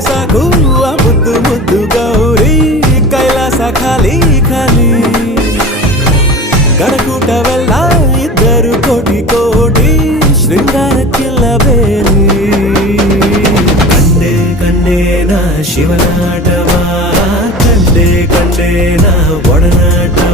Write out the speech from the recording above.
ಸಾಕು ಆ ಮುದ್ದು ಮುದ್ದು ಗೌರಿ ಕೈಲಾಸ ಖಾಲಿ ಖಾಲಿ ಗಣಕೂಟವೆಲ್ಲ ಇದ್ದರು ಕೋಟಿ ಕೋಟಿ ಶೃಂಗಾರಕ್ಕಿಲ್ಲ ಬೇಲಿ ಕಂಡೆ ಕಂಡೇನ ಶಿವನಾಟವ ಕಂಡೆ ಕಂಡೇನ ಒಡನಾಟವ